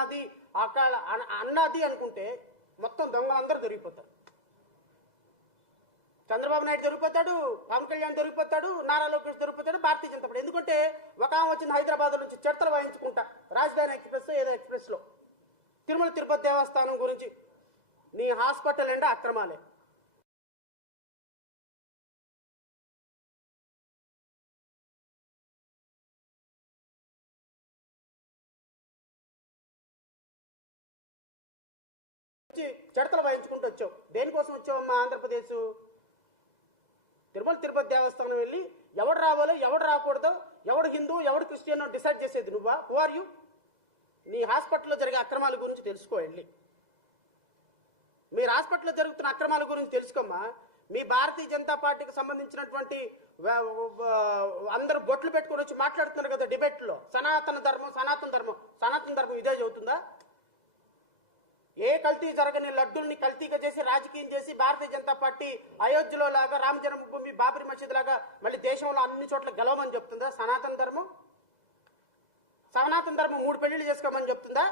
అన్నది అకాల అన్నది అనుకుంటే మొత్తం దొంగలందరూ దొరికిపోతారు. చంద్రబాబు నాయుడు దొరికిపోతాడు పవన్ కళ్యాణ్ దొరికిపోతాడు నారా లోకేష్ దొరికిపోతాడు భారతీయ జనతా పార్టీ. ఎందుకంటే ఒక ఆమె వచ్చింది హైదరాబాద్ నుంచి చెడతలు వాయించుకుంటా రాజధాని ఎక్స్ప్రెస్ ఏదో ఎక్స్ప్రెస్లో తిరుమల తిరుపతి దేవస్థానం గురించి నీ హాస్పిటల్ ఎండా అక్రమాలే. చెడతలు వాయించుకుంటూ వచ్చావు. దేనికోసం వచ్చావమ్మా ఆంధ్రప్రదేశ్? తిరుమల తిరుపతి దేవస్థానం వెళ్ళి ఎవడు రావాలో ఎవడు రాకూడదో ఎవడు హిందూ ఎవడు క్రిస్టియన్ డిసైడ్ చేసేది నువ్వా? హు ఆర్ యూ నీ హాస్పిటల్లో జరిగే అక్రమాల గురించి తెలుసుకో వెళ్ళి. మీరు హాస్పిటల్లో జరుగుతున్న అక్రమాల గురించి తెలుసుకోమ్మా. మీ భారతీయ జనతా పార్టీకి సంబంధించినటువంటి అందరూ బొట్లు పెట్టుకొని వచ్చి మాట్లాడుతున్నారు కదా డిబేట్లో. సనాతన ధర్మం సనాతన ధర్మం సనాతన ధర్మం ఇదే చదువుతుందా? ఏ కల్తీ జరగని లడ్డుల్ని కల్తీగా చేసి రాజకీయం చేసి భారతీయ జనతా పార్టీ అయోధ్యలో లాగా రామ జన్మభూమి బాబరి మసీద్ లాగా మళ్ళీ దేశంలో అన్ని చోట్ల గెలవమని చెప్తుందా? సనాతన ధర్మం? సనాతన ధర్మం మూడు పెళ్ళిళ్ళు చేసుకోమని చెప్తుందా?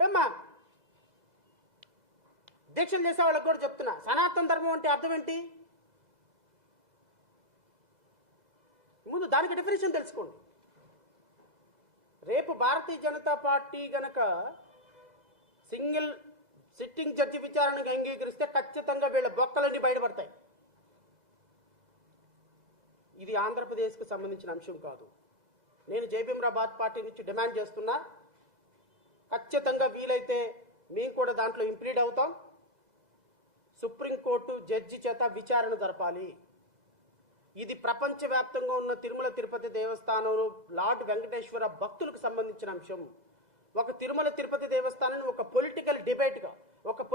ఏమ్మా? దీక్షలు చేసే వాళ్ళకి కూడా చెప్తున్నా. సనాతన ధర్మం అంటే అర్థం ఏంటి? ముందు దానికి డెఫినేషన్ తెలుసుకోండి. రేపు భారతీయ జనతా పార్టీ గనక సింగిల్ సిట్టింగ్ జడ్జి విచారణకు అంగీకరిస్తే ఖచ్చితంగా వీళ్ళ బొక్కలన్నీ బయటపడతాయి. ఇది ఆంధ్రప్రదేశ్కు సంబంధించిన అంశం కాదు. నేను జయభీమరాబాద్ పార్టీ నుంచి డిమాండ్ చేస్తున్నా ఖచ్చితంగా వీలైతే మేము కూడా దాంట్లో ఇంప్లీడ్ అవుతాం. సుప్రీంకోర్టు జడ్జి చేత విచారణ జరపాలి. ఇది ప్రపంచవ్యాప్తంగా ఉన్న తిరుమల తిరుపతి దేవస్థానం లార్డ్ వెంకటేశ్వర భక్తులకు సంబంధించిన అంశం. ఒక తిరుమల తిరుపతి దేవస్థానాన్ని ఒక పొలిటికల్ డిబేట్గా